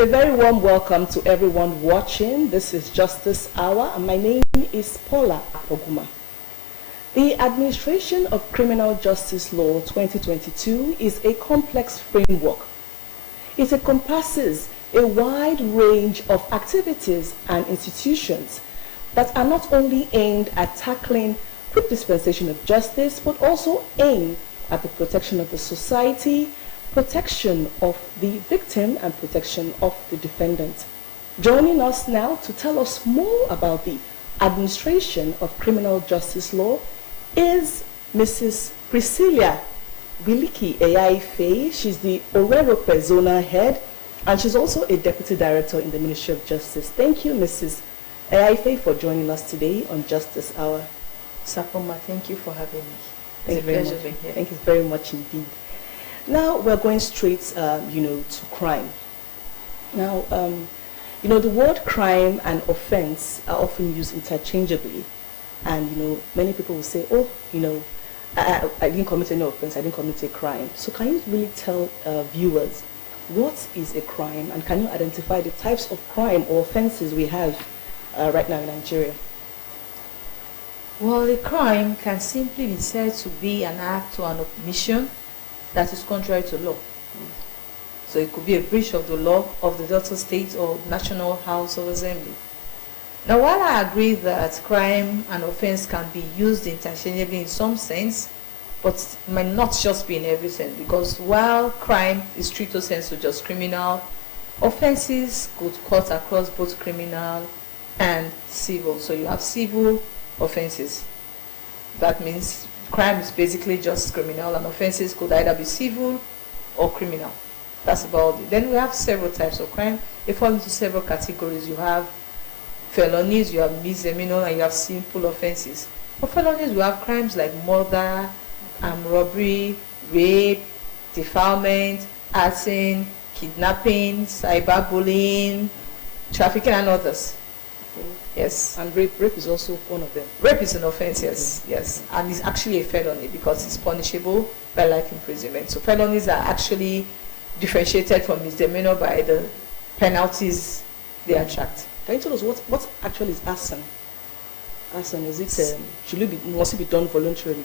A very warm welcome to everyone watching. This is Justice Hour, and my name is Paula Oguma. The Administration of Criminal Justice Law 2022 is a complex framework. It encompasses a wide range of activities and institutions that are not only aimed at tackling quick dispensation of justice, but also aimed at the protection of the society, protection of the victim, and protection of the defendant. Joining us now to tell us more about the Administration of Criminal Justice Law is Mrs. Priscilla Wiliki Eyaife. She's the Orero Persona head, and she's also a deputy director in the Ministry of Justice. Thank you, Mrs. Eyaife, for joining us today on Justice Hour. Sapoma, thank you for having me. Thank you very much. Thank you very much indeed. Now we're going straight, to crime. Now, the word crime and offense are often used interchangeably, and many people will say, "Oh, I didn't commit any offense. I didn't commit a crime." So, can you really tell viewers what is a crime, and can you identify the types of crime or offenses we have right now in Nigeria? Well, a crime can simply be said to be an act or an omission that is contrary to law. So it could be a breach of the law of the Delta State or National House of Assembly. Now, while I agree that crime and offense can be used interchangeably in some sense, but might not just be in every sense, because while crime is stricto sensu just criminal, offenses could cut across both criminal and civil. So you have civil offenses. That means crime is basically just criminal, and offenses could either be civil or criminal. That's about it. Then we have several types of crime. They fall into several categories. You have felonies, you have misdemeanor, and you have simple offenses. For felonies, we have crimes like murder, robbery, rape, defilement, arson, kidnapping, cyberbullying, trafficking, and others. Yes. And rape is also one of them. Rape is an offense, yes, yes. And it's actually a felony because it's punishable by life imprisonment. So felonies are actually differentiated from misdemeanor by the penalties they attract. Can you tell us what actually is arson? Arson, is it must it be done voluntarily?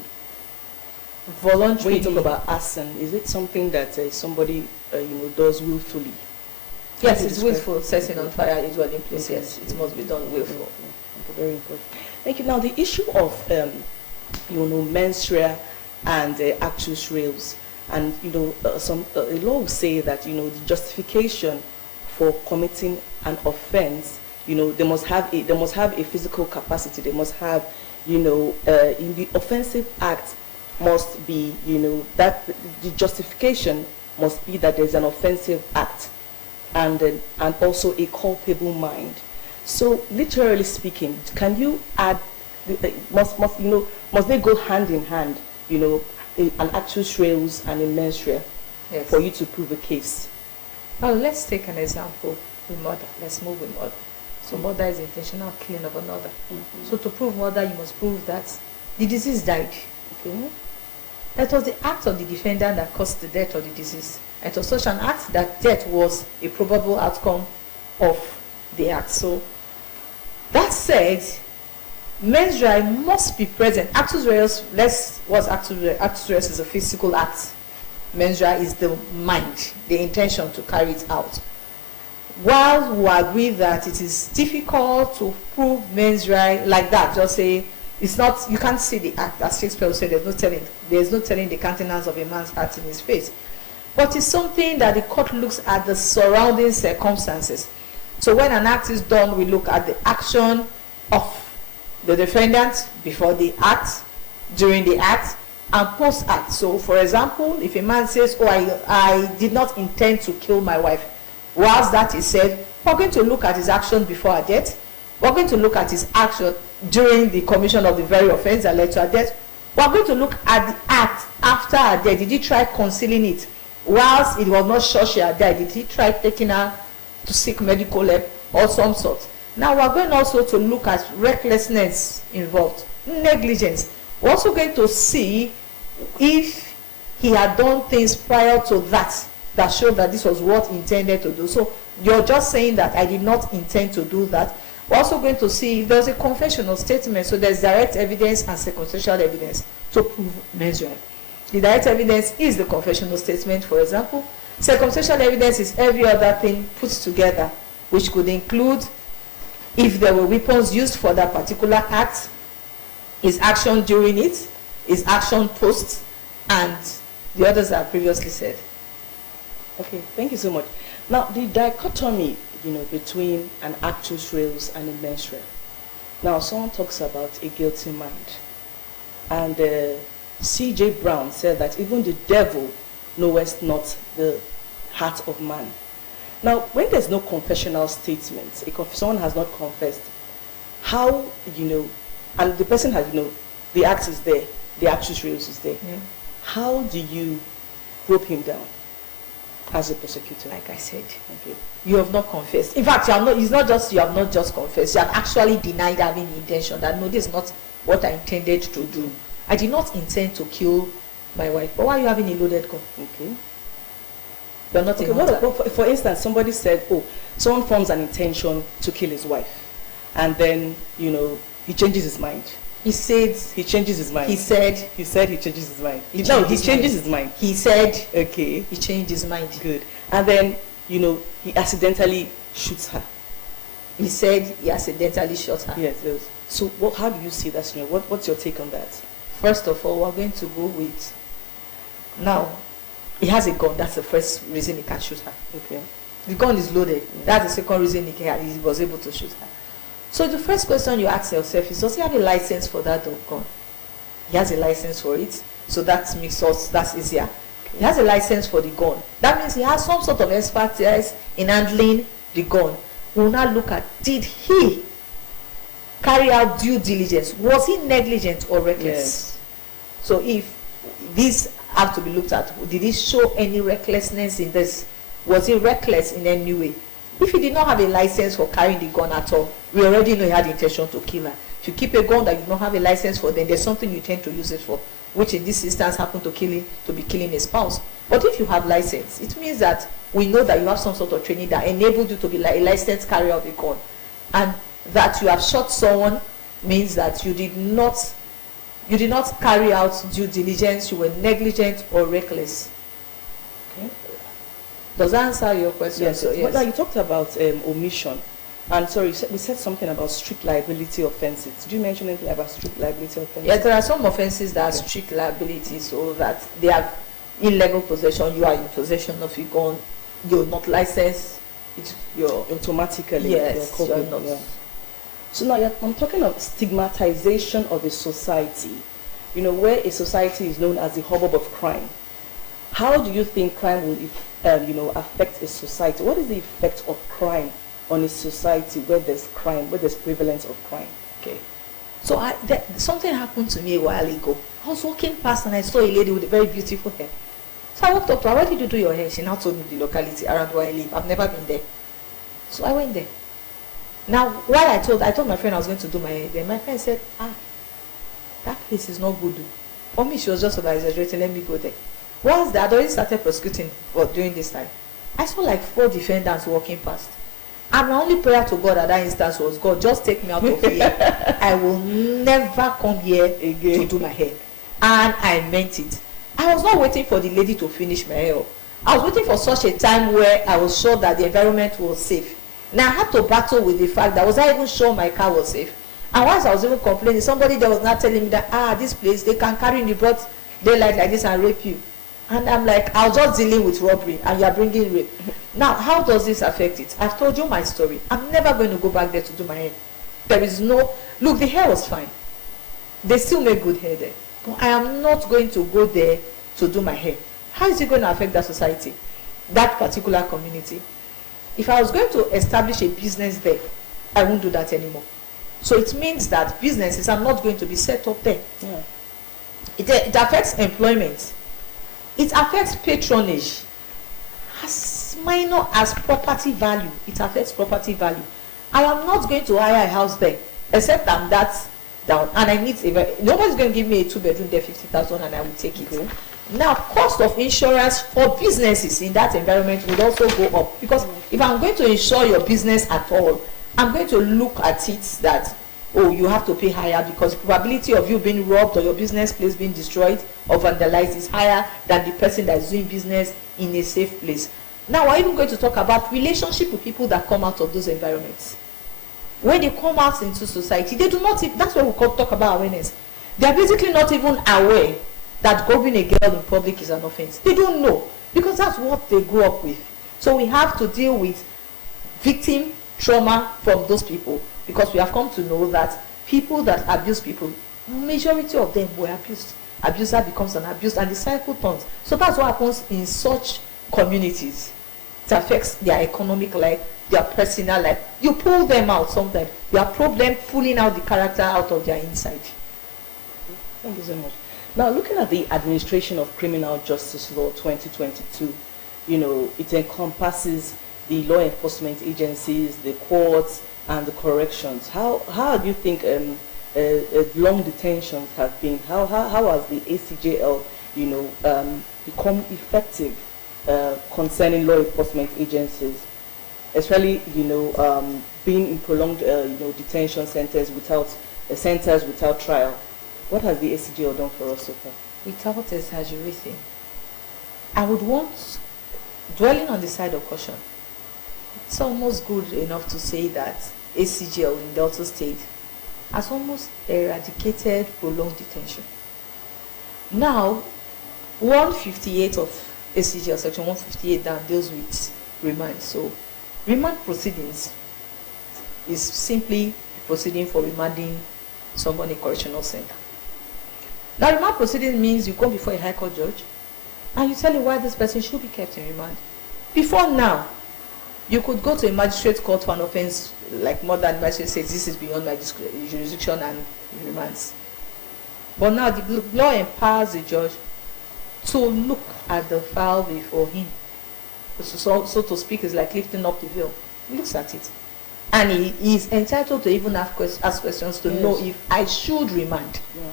Voluntarily. When you talk about arson, is it something that somebody does willfully? Yes, it's willful. Setting on fire is well in place. Yes, it must be done willful. Okay, very important. Thank you. Now, the issue of mens rea and actus reus, and a law will say that the justification for committing an offense, they must have a physical capacity. They must have, in the offensive act must be, that the justification must be that there's an offensive act. And also a culpable mind. So, literally speaking, can you add? Must they go hand in hand? An actus reus and a mens rea, yes, for you to prove a case. Well, let's take an example with murder. Let's move with murder. So, murder is intentional killing of another. Mm-hmm. So, to prove murder, you must prove that the deceased died. Okay. That was the act of the defendant that caused the death of the deceased. It was such an act that death was a probable outcome of the act. So, that said, mens rea must be present. Actus reus, what's actus reus? Actus reus is a physical act. Mens rea is the mind, the intention to carry it out. While we agree that it is difficult to prove mens rea like that, just say, it's not, you can't see the act. As Shakespeare said, there's no telling the countenance of a man's heart in his face. But it's something that the court looks at the surrounding circumstances. So when an act is done, we look at the action of the defendant before the act, during the act, and post-act. So for example, if a man says, "Oh, I did not intend to kill my wife," whilst that is said, we're going to look at his action before her death. We're going to look at his action during the commission of the very offense that led to her death. We're going to look at the act after her death. Did he try concealing it? Whilst it was not sure she had died, did he try taking her to seek medical help or some sort? Now we're going also to look at recklessness involved, negligence. We're also going to see if he had done things prior to that that showed that this was what intended to do. So you're just saying that I did not intend to do that. We're also going to see if there's a confessional statement. So there's direct evidence and circumstantial evidence to prove mens rea. The direct evidence is the confessional statement, for example. Circumstantial evidence is every other thing put together, which could include if there were weapons used for that particular act, his action during it, his action post, and the others that I previously said. Okay, thank you so much. Now, the dichotomy, between an actus reus and a mens rea. Now, someone talks about a guilty mind. And C.J. Brown said that even the devil knoweth not the heart of man. Now, when there's no confessional statement, someone has not confessed, how, and the person has, the act is there, the actus reus is there. Yeah. How do you rope him down as a prosecutor? Like I said, Okay. you have not confessed. In fact, it's not just you have not just confessed, you have actually denied having the intention that no, this is not what I intended to do. I did not intend to kill my wife. But why are you having a loaded gun? Okay. You're not Okay, for instance, somebody said, someone forms an intention to kill his wife. And then, he changes his mind. He said He changes his mind. he said He changes his mind. He No, changed he his changes mind. his mind. he said Okay, he changed his mind. good. And then, he accidentally shoots her. He said he accidentally shot her. Yes. So how do you see that scenario? What's your take on that? First of all, we're going to go with, now, he has a gun. That's the first reason he can shoot her. Okay. The gun is loaded. That's the second reason he was able to shoot her. So the first question you ask yourself is, does he have a license for that gun? He has a license for it. So that makes us, that's easier. He has a license for the gun. That means he has some sort of expertise in handling the gun. We'll now look at, did he carry out due diligence? Was he negligent or reckless? Yes. So if these have to be looked at, did he show any recklessness in this? Was he reckless in any way? If he did not have a license for carrying the gun at all, we already know he had the intention to kill her. If you keep a gun that you don't have a license for, then there's something you tend to use it for, which in this instance happened to be killing a spouse. But if you have license, it means that we know that you have some sort of training that enabled you to be like a licensed carrier of a gun. And that you have shot someone means that you did not carry out due diligence, you were negligent or reckless. Okay. Does that answer your question? Yes. So, yes. But now you talked about omission. And sorry, we said something about strict liability offenses. Did you mention anything about strict liability offenses? Yes, there are some offenses that are strict liability, so that they have illegal possession, you are in possession of a gun, you're not licensed, you're automatically. Yes, you're you're not. Yeah. So now I'm talking of stigmatization of a society, where a society is known as the hubbub of crime. How do you think crime will, affect a society? What is the effect of crime on a society where there's crime, where there's prevalence of crime? Okay. So something happened to me a while ago. I was walking past and I saw a lady with a very beautiful hair. So I walked up to her. Where did you do your hair? She now told me the locality around where I live. I've never been there. So I went there. Now, while I told my friend I was going to do my hair, then my friend said, that place is not good. For me, she was just exaggerating. Let me go there. Once I had already started prosecuting during this time, I saw like 4 defendants walking past. And my only prayer to God at that instance was, God, just take me out of here. I will never come here again to do my hair. And I meant it. I was not waiting for the lady to finish my hair. I was waiting for such a time where I was sure that the environment was safe. Now I had to battle with the fact that I was not even sure my car was safe. And once I was even complaining, somebody there was not telling me that, this place, they can carry in the broad daylight like this and rape you. And I'm like, I was just dealing with robbery and you are bringing rape. Now, how does this affect it? I've told you my story. I'm never going to go back there to do my hair. There is no, look, the hair was fine. They still make good hair there. But I am not going to go there to do my hair. How is it going to affect that society, that particular community? If I was going to establish a business there, I won't do that anymore. So it means that businesses are not going to be set up there. Yeah. It affects employment. It affects patronage. As minor as property value, it affects property value. I am not going to hire a house there, except I'm that down. And I need nobody's going to give me a 2-bedroom there, 50,000, and I will take it. Okay. Now, cost of insurance for businesses in that environment would also go up, because if I'm going to insure your business at all, I'm going to look at it that, oh, you have to pay higher because the probability of you being robbed or your business place being destroyed or vandalized is higher than the person that is doing business in a safe place. Now, we're even going to talk about relationship with people that come out of those environments. When they come out into society, they do not, that's what we talk about awareness. They are basically not even aware that groping a girl in public is an offense. They don't know, because that's what they grew up with. So we have to deal with victim trauma from those people, because we have come to know that people that abuse people, majority of them were abused. Abuser becomes an abuse and the cycle turns. So that's what happens in such communities. It affects their economic life, their personal life. You pull them out sometimes. You have problem pulling out the character out of their inside. Thank you so much. Now, looking at the Administration of Criminal Justice Law 2022, it encompasses the law enforcement agencies, the courts, and the corrections. How do you think long detentions have been? How has the ACJL, become effective concerning law enforcement agencies, especially being in prolonged detention centers without trial? What has the ACJL done for us so far? Without exaggerating, I would want, dwelling on the side of caution, it's almost good enough to say that ACJL in Delta State has almost eradicated prolonged detention. Now, 158 of ACJL, section 158 down, deals with remand. So, remand proceedings is simply proceeding for remanding someone in a correctional center. Now, remand proceeding means you come before a high court judge and you tell him why this person should be kept in remand. Before now, you could go to a magistrate court for an offense like murder, and the magistrate says this is beyond my jurisdiction and remands. But now the law empowers the judge to look at the file before him. So to speak, is like lifting up the veil. He looks at it. And he is entitled to even ask questions to know if I should remand. Yeah.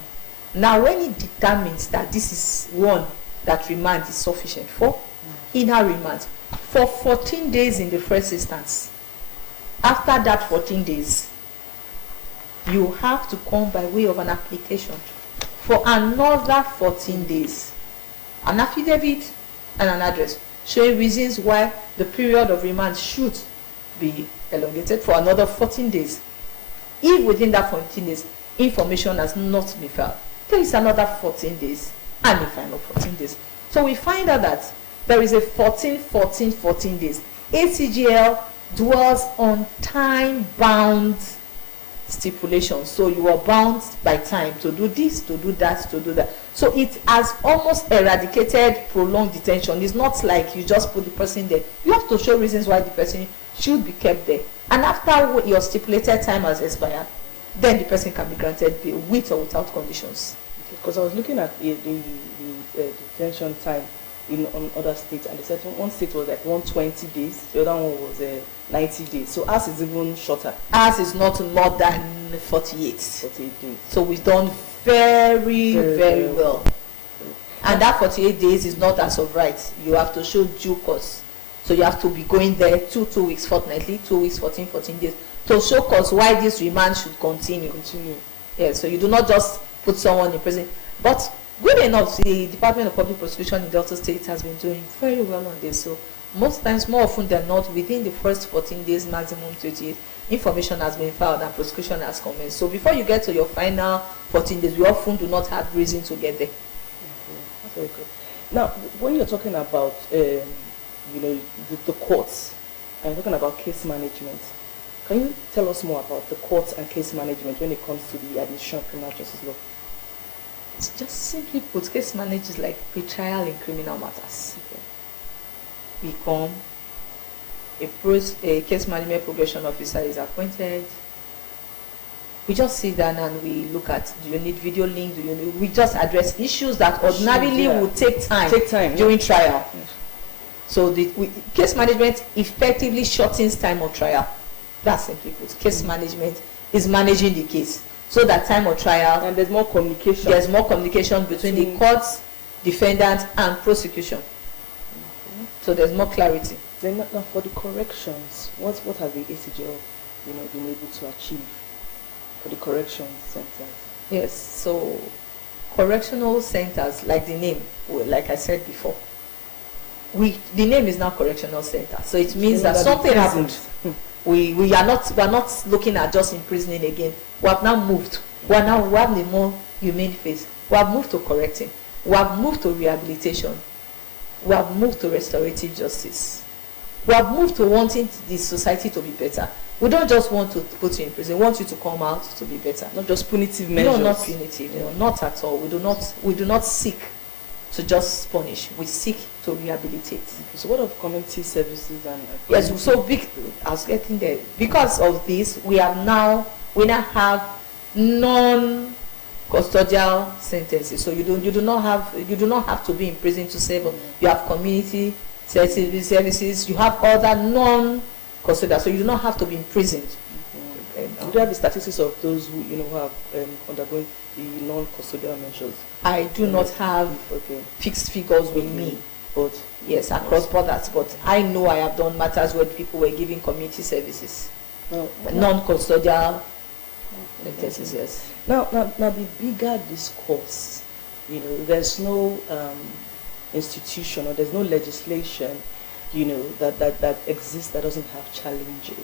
Now, when he determines that this is one that remand is sufficient for, he now remands for 14 days in the first instance. After that 14 days, you have to come by way of an application for another 14 days. An affidavit and an address showing reasons why the period of remand should be elongated for another 14 days. If within that 14 days, information has not been filed, there is another 14 days and a final 14 days. So we find out that there is a 14 days. ACJL dwells on time-bound stipulations. So you are bound by time to do this, to do that, to do that. So it has almost eradicated prolonged detention. It's not like you just put the person there. You have to show reasons why the person should be kept there. And after your stipulated time has expired, then the person can be granted bail with or without conditions. Because I was looking at the detention time on other states, and they said one state was like 120 days, the other one was 90 days. So ours is even shorter. Ours is not more than 48. 48 days. So we've done very well. And that 48 days is not as of right. You have to show due cause. So you have to be going there 2 weeks fortnightly, 2 weeks, 14 days, to show cause why this remand should continue. Yeah, so you do not just put someone in prison. But good enough, the Department of Public Prosecution in Delta State has been doing very well on this. So most times, more often than not, within the first 14 days, maximum 28, information has been filed and prosecution has commenced. So before you get to your final 14 days, we often do not have reason to get there. That's very good. Now, when you're talking about, the courts, and you're talking about case management, can you tell us more about the courts and case management when it comes to the administration of criminal justice law? It's just simply put, case management is like pre-trial in criminal matters. Okay. We come, a case management progression officer is appointed. We just sit down and we look at, do you need video link? We just address issues that ordinarily would take time during trial. Yes. So case management effectively shortens time of trial. That's simply put. Case management is managing the case so that time of trial, and there's more communication. There's more communication between the courts defendant, and prosecution. So there's more clarity. Then now for the corrections, what has the ACGL, been able to achieve for the correction centers? Yes, so correctional centers, like the name, like I said before, the name is now correctional center. So it means that something happened. We are not looking at just imprisoning again. We have now moved. We have the more humane phase. We have moved to correcting. We have moved to rehabilitation. We have moved to restorative justice. We have moved to wanting the society to be better. We don't just want to put you in prison. We want you to come out to be better. Not just punitive measures. No, not punitive. No, not at all. We do not seek to just punish. We seek to rehabilitate. So what of community services and yes, so big. I was getting there. Because of this, we now have non-custodial sentences. So you do not have to be in prison to serve. You have community services. You have other non-custodial. So you do not have to be imprisoned. Do you have the statistics of those who have undergone the non-custodial measures? I do not have fixed figures with me. But yes, across borders. But I know I have done matters where people were giving community services, non-custodial sentences. Yes. Now, the bigger discourse, there's no institution or there's no legislation, that exists that doesn't have challenges.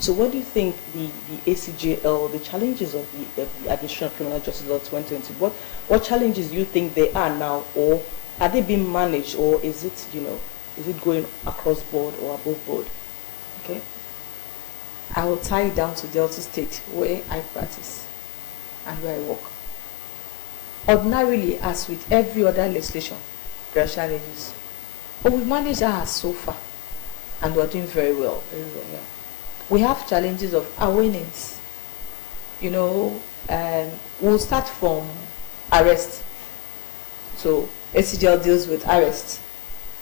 So what do you think the ACGL, the challenges of the Administration of Criminal Justice Law 2020, what challenges do you think they are now, or are they being managed, or is it going across board or above board? Okay. I will tie it down to Delta State, where I practice and where I work. Ordinarily, as with every other legislation, there are challenges. But we've managed ours so far, and we're doing very well. Very well, yeah. We have challenges of awareness. We'll start from arrest. So ACGL deals with arrest,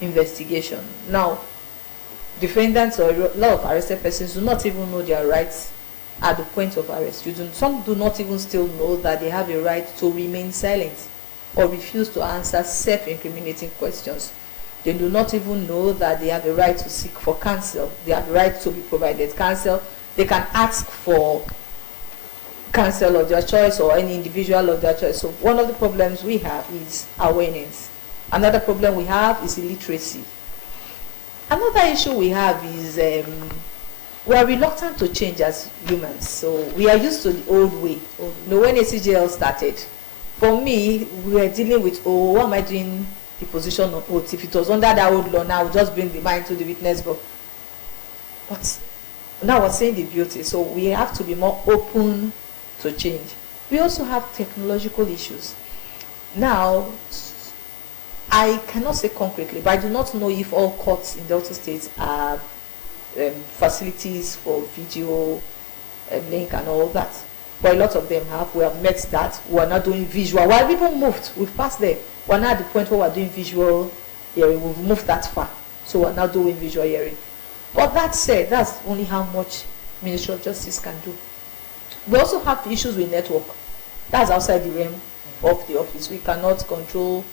investigation. Now, defendants or a lot of arrested persons do not even know their rights at the point of arrest. Some do not even still know that they have a right to remain silent or refuse to answer self-incriminating questions. They do not even know that they have a right to seek for counsel. They have a right to be provided counsel. They can ask for counsel of their choice or any individual of their choice. So one of the problems we have is awareness. Another problem we have is illiteracy. Another issue we have is we are reluctant to change as humans. So we are used to the old way. When ACGL started, for me, we were dealing with, what am I doing? The position of oath. If it was under that old law, now we'll just bring the mind to the witness book. But now we're saying the beauty. So we have to be more open to change. We also have technological issues. Now, I cannot say concretely, but I do not know if all courts in Delta State have facilities for video link and all that. But a lot of them have. We have met that. We are not doing visual. Well, we've even moved. We've passed there. We're now at the point where we're doing visual hearing. We've moved that far. So we're now doing visual hearing. But that said, that's only how much Ministry of Justice can do. We also have issues with network. That's outside the realm of the office. We cannot control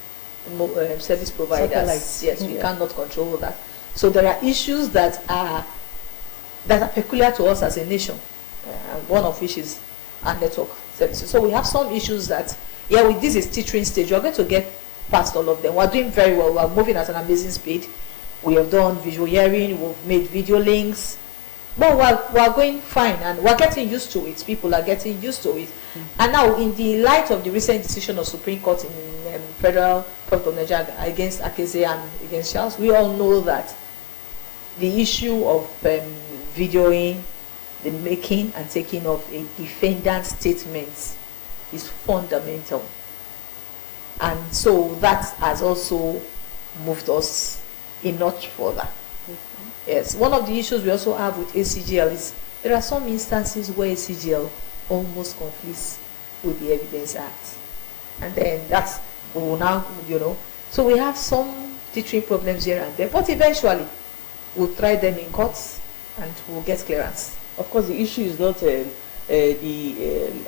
service providers. Satellites. Yes, we cannot control that. So there are issues that are peculiar to us as a nation. One of which is our network services. So we have some issues that, with this is teetering stage. We're going to get past all of them. We're doing very well. We're moving at an amazing speed. We have done visual hearing. We've made video links. But we're going fine, and we're getting used to it. People are getting used to it. And now, in the light of the recent decision of Supreme Court in Federal Court of Nigeria against Akeze and against Charles, we all know that the issue of videoing, the making and taking of a defendant's statements is fundamental. And so that has also moved us a notch further. Yes, one of the issues we also have with ACGL is there are some instances where ACGL almost conflicts with the Evidence Act. And then that's, we will now, so we have some teaching problems here and there, but eventually we'll try them in courts and we'll get clearance. Of course, the issue is not the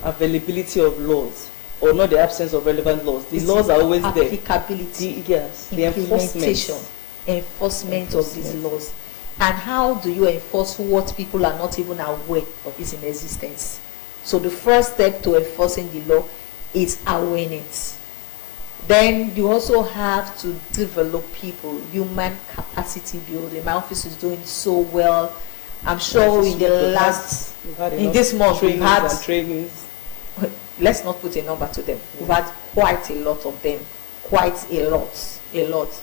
availability of laws. or not the absence of relevant laws. The laws are always there. Applicability, Yes, the implementation, enforcement of these laws. And how do you enforce what people are not even aware of is in existence? So the first step to enforcing the law is awareness. Then you also have to develop people, human capacity building. My office is doing so well. I'm sure in this month we've had trainings. Let's not put a number to them. We've had quite a lot of them, quite a lot.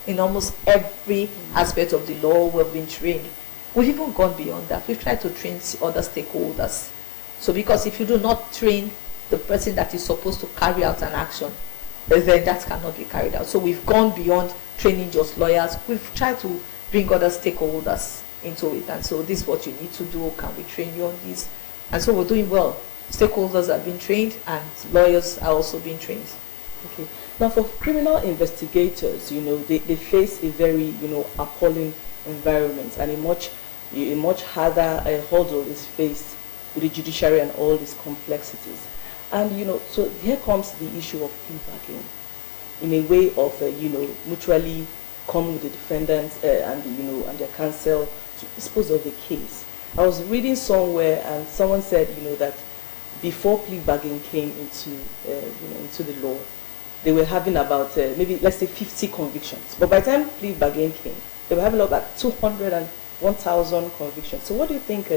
In almost every aspect of the law, we've been trained. We've even gone beyond that. We've tried to train other stakeholders. So because if you do not train the person that is supposed to carry out an action, then that cannot be carried out. So we've gone beyond training just lawyers. We've tried to bring other stakeholders into it. And so this is what you need to do. Can we train you on this? And so we're doing well. Stakeholders are being trained and lawyers are also being trained. Okay. Now for criminal investigators, they face a very, appalling environment, and a much harder hurdle is faced with the judiciary and all these complexities. And, so here comes the issue of plea bargaining in a way of, mutually come with the defendants and their counsel to dispose of the case. I was reading somewhere and someone said, that before plea bargaining came into the law, they were having about maybe, let's say, 50 convictions. But by the time plea bargaining came, they were having about 200 and 1,000 convictions. So what do you think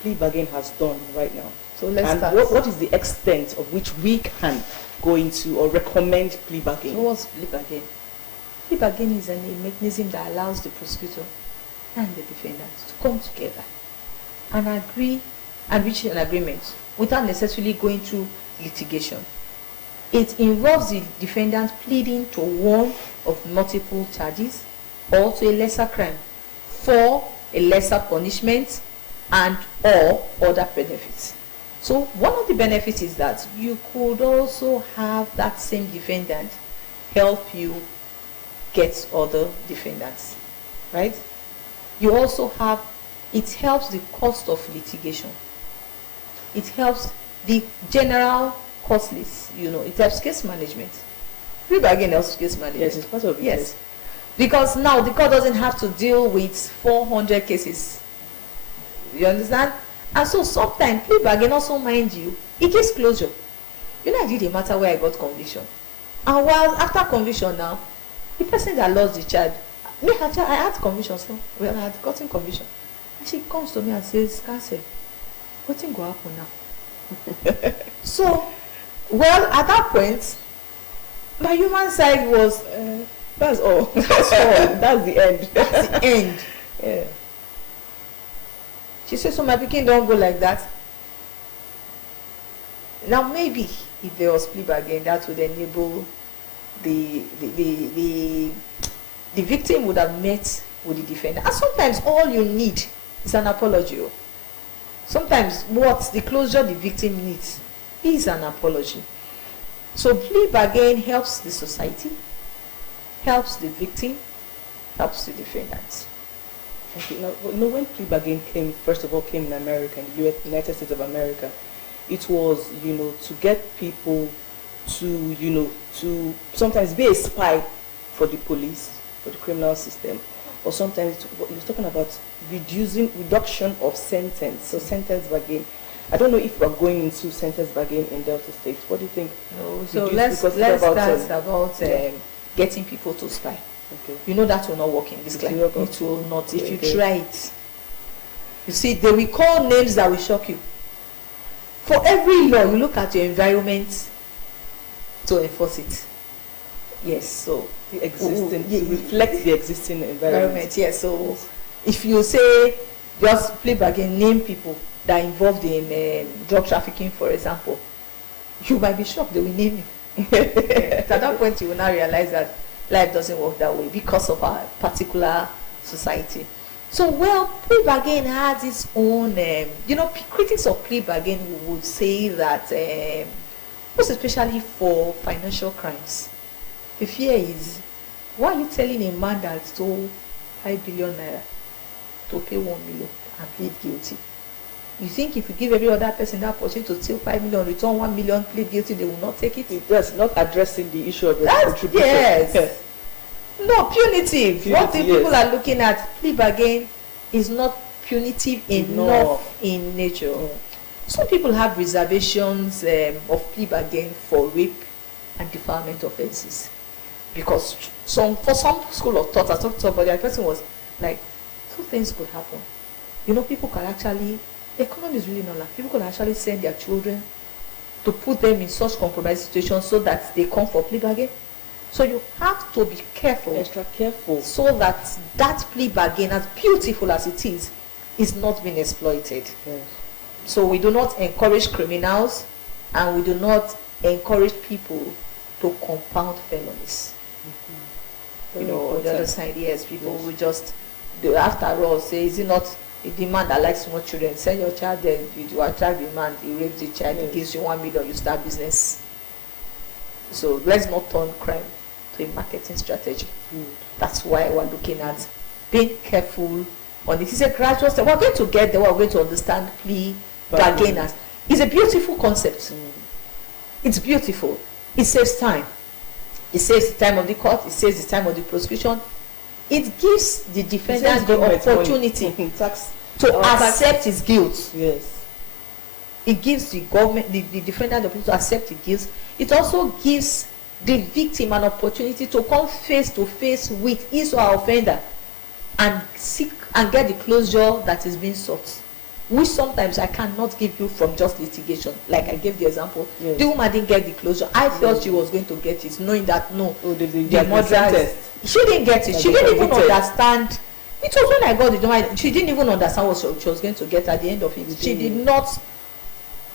plea bargaining has done right now? So let's start. What is the extent of which we can go into or recommend plea bargaining? So what's plea bargaining? Plea bargaining is a mechanism that allows the prosecutor and the defendant to come together and agree and reach an agreement without necessarily going through litigation. It involves the defendant pleading to one of multiple charges or to a lesser crime for a lesser punishment and or other benefits. So one of the benefits is that you could also have that same defendant help you get other defendants, right? You also have, it helps the cost of litigation. It helps the general cost list, it helps case management. Plea bargaining helps case management. Yes, it's part of it. Yes. Because now the court doesn't have to deal with 400 cases. You understand? And so sometimes plea bargaining also, mind you, it gives closure. I did a matter where I got conviction. And while after conviction now, the person that lost the child, I had conviction, so I had gotten conviction. And she comes to me and says, Cancel, what thing go happen now? So, well, at that point, my human side was, that's all. That's all. That's the end. That's the end. Yeah. She said, so my pikin don't go like that. Now maybe if there was plea bargaining, that would enable the victim would have met with the defender. And sometimes all you need is an apology. Sometimes what the closure the victim needs is an apology. So plea bargaining helps the society, helps the victim, helps the defendant. Okay. Now, when plea bargaining first of all came in America, in the United States of America, it was, to get people to, to sometimes be a spy for the police, for the criminal system, or sometimes he was talking about reduction of sentence, so sentence bargain. I don't know if we're going into sentence bargain in Delta State. What do you think? No, so let's start about getting people to spy. Okay. That will not work in this climate. It will not. If you try it, you see, they will call names that will shock you. For every law, you look at your environment to enforce it. Yes, so the existing, reflect the existing environment. Yes, so if you say just plea bargain, name people that are involved in drug trafficking, for example, you might be shocked they will name you. At that point, you will now realize that life doesn't work that way because of our particular society. So, plea bargain has its own, critics of plea bargain would say that, most especially for financial crimes, the fear is, why are you telling a man that stole 5 billion naira to pay 1 million and plead guilty? You think if you give every other person that opportunity to steal 5 million, return 1 million, plead guilty, they will not take it? Yes, not addressing the issue of the That's, contribution. yes. No, punitive. What the people yes. are looking at, plea bargain is not punitive enough in nature. Yeah. Some people have reservations of plea bargain for rape and defilement offences. Because for some school of thought, I talked to somebody, and the person was like, two things could happen. You know, people can actually, the economy is really not like, people can actually send their children to put them in such compromised situations so that they come for plea bargain. So you have to be careful. Extra careful. So that that plea bargain, as beautiful as it is not being exploited. Yes. So we do not encourage criminals, and we do not encourage people to compound felonies. Very You know, on the other important. side, yes, people Yes. will just do, after all, say, is it not the man that likes small children? Send your child there, you attract the man, he rapes the child, Yes. he gives you 1 million, you start business. So let's not turn crime to a marketing strategy. Good. That's why we're looking at being careful on it. It's a gradual step. We're going to get there, we're going to understand plea bargain as. It's a beautiful concept. It's beautiful. It saves time. It saves the time of the court. It saves the time of the prosecution. It gives the defendant the opportunity Tax. to tax. accept his guilt. Yes. It gives the government, the defendant, the opportunity to accept the guilt. It also gives the victim an opportunity to come face to face with his or her offender and seek and get the closure that is being sought, which sometimes I cannot give you from just litigation. Like I gave the example, Yes. the woman didn't get the closure. I thought she was going to get it, knowing that no, Oh, the the murderer, sentenced. she didn't get it. And She they didn't even convicted. understand. It was when I got the domain. She didn't even understand what she was going to get at the end of it. She did not.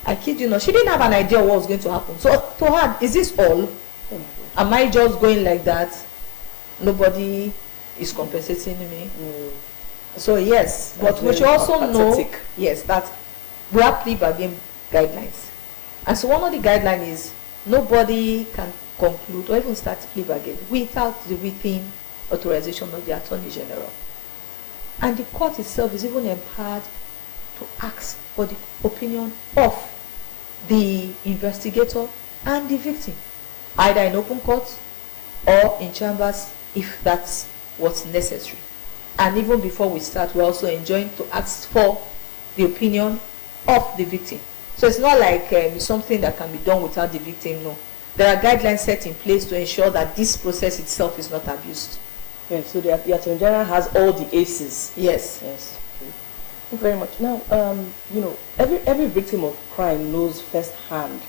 I kid you not. She didn't have an idea what was going to happen. So to her, is this all? Oh, Am I just going like that? Nobody is compensating me. So yes, but That's we should very also know, pathetic. yes, that we have plea bargain guidelines. And so one of the guidelines is nobody can conclude or even start plea bargain without the written authorization of the Attorney General. And the court itself is even empowered to ask for the opinion of the investigator and the victim, either in open court or in chambers if that's what's necessary. And even before we start, we're also enjoined to ask for the opinion of the victim. So it's not like something that can be done without the victim, no. There are guidelines set in place to ensure that this process itself is not abused. Yes, so the Attorney General has all the aces. Yes. Yes. Thank you very much. Now, you know, every victim of crime knows firsthand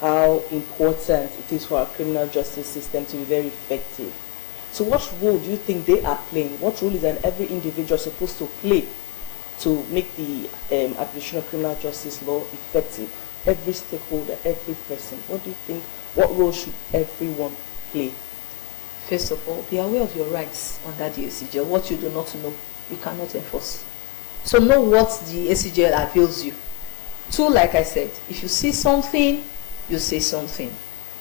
how important it is for our criminal justice system to be very effective. So what role do you think they are playing? What role is every individual supposed to play to make the application of criminal justice law effective? Every stakeholder, every person. What do you think? What role should everyone play? First of all, be aware of your rights under the ACGL. What you do not know, you cannot enforce. So know what the ACGL avails you. Two, like I said, if you see something, you say something.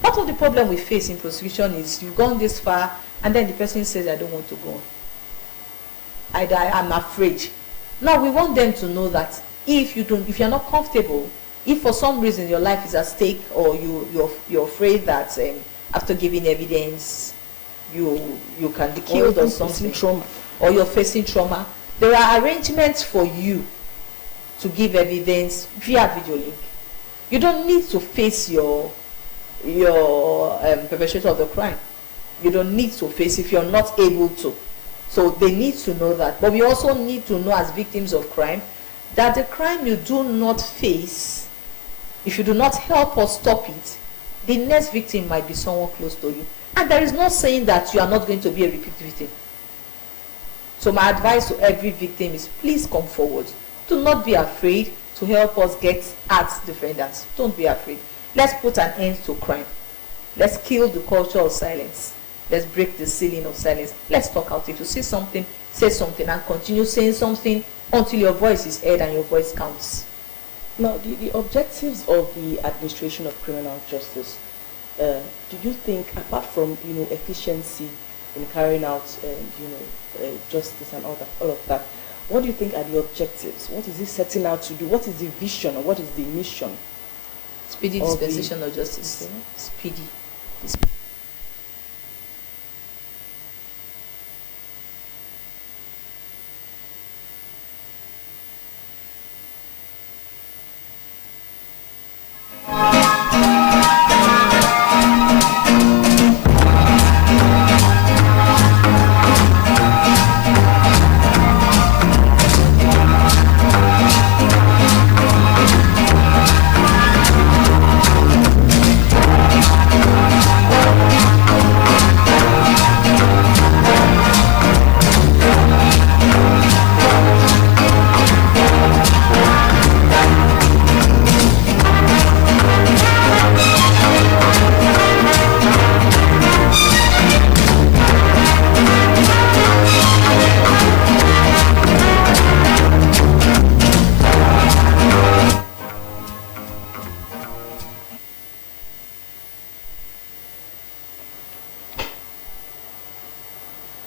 Part of the problem we face in prosecution is you've gone this far and then the person says, I don't want to go on. I'm afraid. Now we want them to know that if you're not comfortable, if for some reason your life is at stake or you're afraid that after giving evidence you can be killed or something, trauma, or you're facing trauma, there are arrangements for you to give evidence via video link. You don't need to face your perpetrator of the crime. You don't need to face if you're not able to. So they need to know that. But we also need to know as victims of crime that the crime you do not face, if you do not help or stop it, the next victim might be someone close to you. And there is no saying that you are not going to be a repeat victim. So my advice to every victim is please come forward. Do not be afraid to help us get at defendants. Don't be afraid. Let's put an end to crime. Let's kill the culture of silence. Let's break the ceiling of silence. Let's talk out. If you see something, say something and continue saying something until your voice is heard and your voice counts. Now, the objectives of the administration of criminal justice, do you think, apart from efficiency in carrying out justice and all of that, What do you think are the objectives? What is it setting out to do? What is the vision or what is the mission? Speedy dispensation of justice. Okay. Speedy.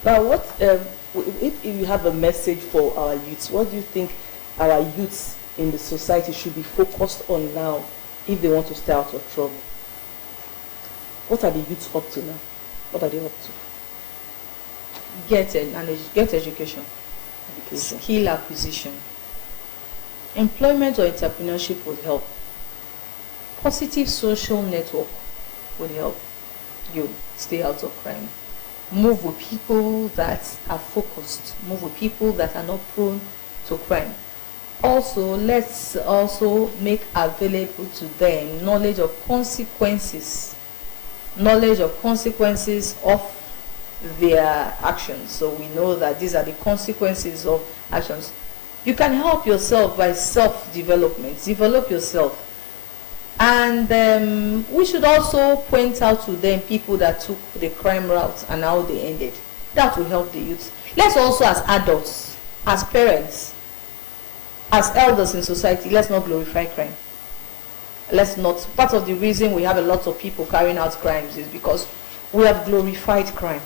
Now, if you have a message for our youths, what do you think our youths in the society should be focused on now if they want to stay out of trouble? What are the youths up to now? What are they up to? Get education. Skill acquisition. Employment or entrepreneurship would help. Positive social network would help you stay out of crime. Move with people that are focused. Move with people that are not prone to crime. Also, let's also make available to them knowledge of consequences. Knowledge of consequences of their actions. So we know that these are the consequences of actions. You can help yourself by self-development. Develop yourself. And we should also point out to them people that took the crime route and how they ended. That will help the youth. Let's also, as adults, as parents, as elders in society, let's not glorify crime. Let's not. Part of the reason we have a lot of people carrying out crimes is because we have glorified crime.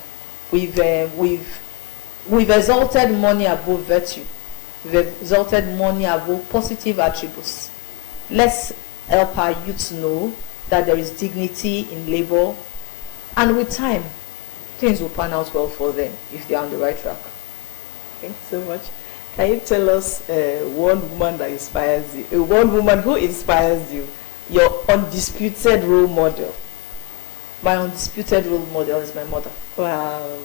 We've exalted money above virtue. We've exalted money above positive attributes. Let's help our youths know that there is dignity in labor, and with time, things will pan out well for them if they are on the right track. Thank you so much. Can you tell us one woman that inspires you, one woman who inspires you, your undisputed role model? My undisputed role model is my mother. Wow,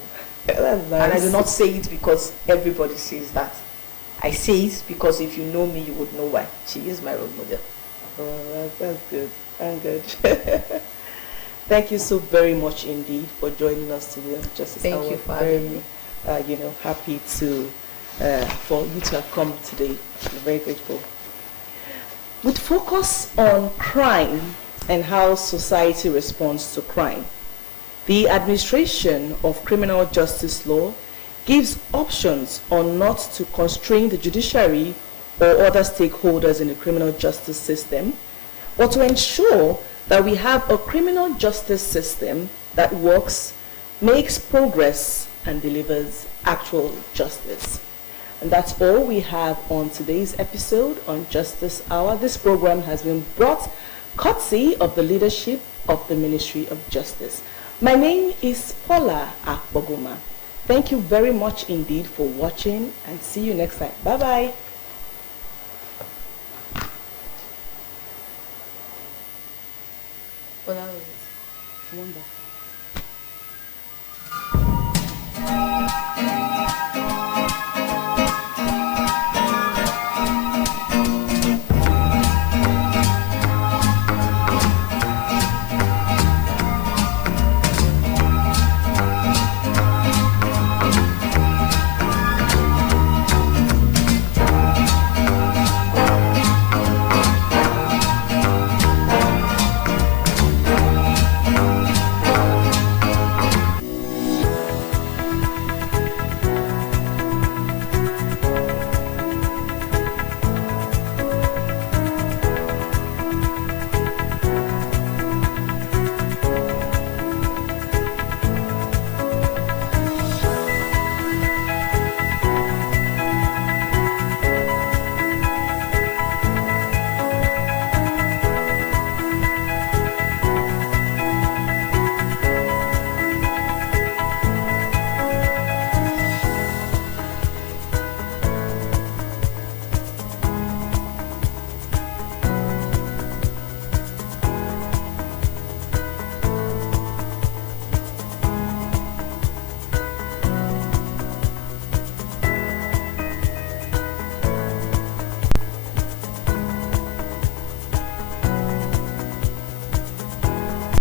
that's nice. And I do not say it because everybody says that. I say it because if you know me, you would know why. She is my role model. Oh, that's good. I'm good. Thank you so very much indeed for joining us today on Justice Hour. Thank you for having me. Happy to for you to have come today. I'm very grateful. With focus on crime and how society responds to crime, the administration of criminal justice law gives options on not to constrain the judiciary or other stakeholders in the criminal justice system, but to ensure that we have a criminal justice system that works, makes progress, and delivers actual justice. And that's all we have on today's episode on Justice Hour. This program has been brought courtesy of the leadership of the Ministry of Justice. My name is Paula Akpoguma. Thank you very much indeed for watching, and see you next time. Bye-bye. Well, that was wonderful.